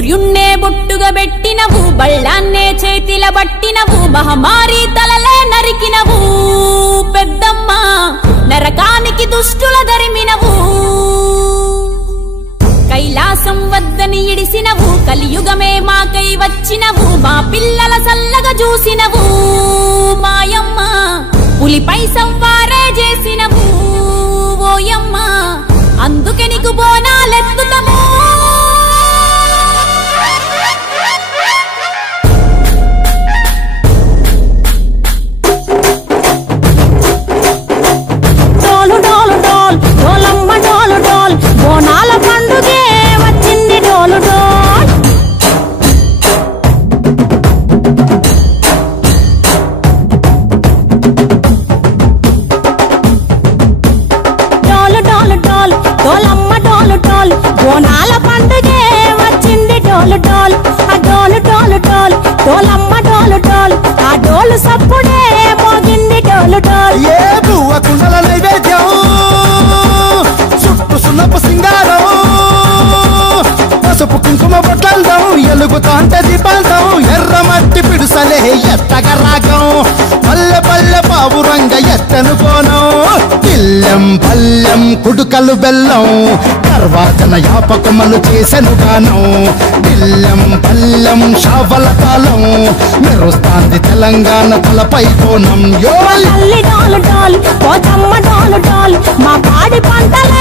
సూర్యున్నే బొట్టుగా పెట్టినవు బళ్ళాన్నే చేతిల బట్టినవు మహమారి తలలే నరికినవు పెద్దమ్మ నరకానికి దుష్టుల దరిమినవు కైలాసం వద్దని ఇడిసినవు కలియుగమే మాకై వచ్చినవు మా పిల్లల సల్లగా చూసినవు మాయమ్మ పులిపై సంవారే చేసినవు ఓయమ్మ అందుకే నీకు బోనాలెత్తుతాము డోలు డోలు డోల్ డోలమ్మ డోలు డోల్ బోనాల పండుగే వచ్చింది డోలు డోల్ డోలు డోలు డోల్ డోలమ్మ డోలు డోల్ బోనాల పండుగే వచ్చింది డోలు డోల్ ఆ డోలు డోలు డోల్ డోలమ్మ డోలు డోల్ ఆ డోలు సప్పుడే మోగింది డోలు డోల్ ఏ బువ్వ కుండల నైవేద్యం చుట్టు సున్నపు సింగారం పసుపు కుంకుమ బొట్లందం ఎలుగుతాంటే దీపాంతం ఎర్ర మట్టి పిడుసలే ఎత్తగ రాగం పల్లె పల్లె పావురంగ ఎత్తను కోనం పిల్లెం పల్లెం కుడుకలు బెల్లం తర్వాతన యాపకమలు చేసెను గానం పిల్లెం పల్లెం షావల కాలం మెరుస్తాంది తెలంగాణ తలపై కోణం యో తల్లి డోలు డోల్ పోచమ్మ డోలు డోల్ మా పాడి పంటలే